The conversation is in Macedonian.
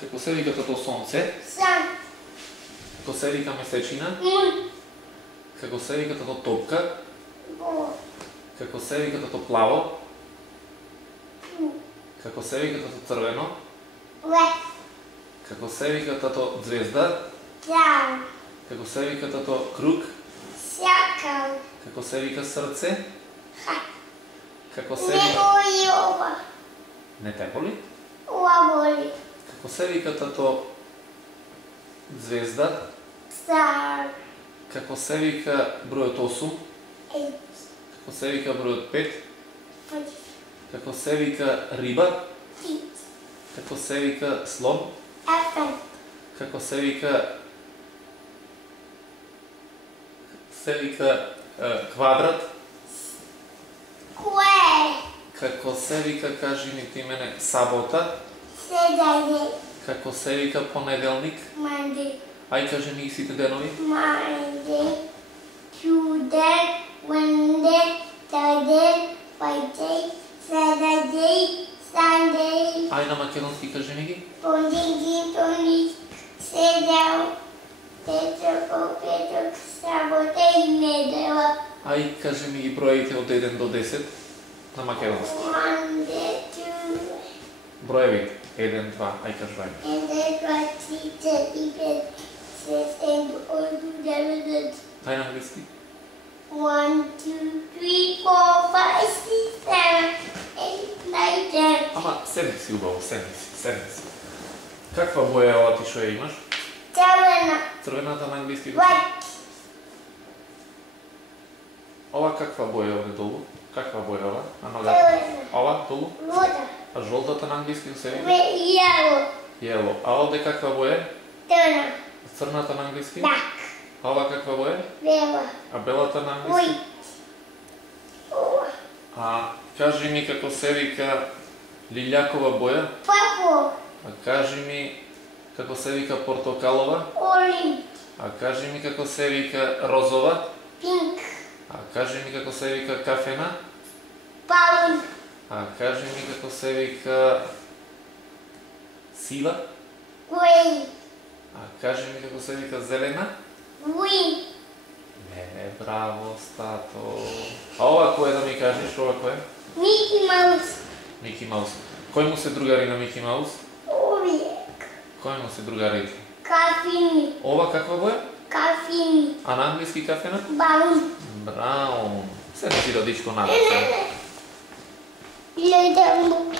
Како се вика тото сонце? Сан. Како се вика месечина? Мун. Како се вика тото топка? Бо. Како се вика тото плаво? Пу. Како се вика тото црвено? Ле. Како се вика тото звезда? Цял. Како се вика тото круг? Сякал. Како се вика срце? Ха. Како се Не вика... боли ова. Не те боли? Ова боли. Како се вика тото звезда? Цар. Како се вика бројот 8? Ей. Како се вика бројот 5? Пади. Како се вика риба? Ти. Како се вика слон? Ефен. Како се вика квадрат? Кое? Како се вика, кажи ми ти мене, сабота? Седајде. Како се вика понеделник? Манде. Ај кажи ми ги сите денови. Monday, Tuesday, Wednesday, Thursday, Friday, Saturday, Sunday, Ај на македонски кажи ми ги. Понеделник, среда, петък, събота и недела. Ај кажи ми ги броевите од 1 до 10 на македонски. Monday, Tuesday, Броевите. 1, 2, ај кажувај. and then 3, 4, 5, 6, 7, 8, 9, Ај на англиски. 1, 2, 3, 4, 5, 6, 7, 8, 9, 10. Ама седни си убаво, седни си. Каква боја е ова ти што ја имаш? Црвена. Црвената на англиски. White. Ова каква боја е овде долу? Каква боја е ова? На ногата. Црвена. Ова долу? Вода. А жолтата на англиски се вика? Yellow. Јело. А овде каква боја е? Црвена. Црната на англиски? Black. А ова каква боја е? Бела. А белата на англиски? White. Ова. А кажи ми како се вика лилјакова боја? Purple. А кажи ми како се вика портокалова? Orange. А кажи ми како се вика розова? Pink. А кажи ми како се вика кафена? Brown. А кажи ми како се вика сива? Grey. А кажи ми како се вика зелена? Green. Не, браво, стато. А ова кој е да ми кажеш, ова кој е? Mickey Mouse. Мики Маус. Кој му се другари на Мики Маус? Ovijek. Кој му се другари? Кафини. Ова каква боја? Кафини. А на англиски кафена? Brown. Браун. Се си родичко надо. Гледам.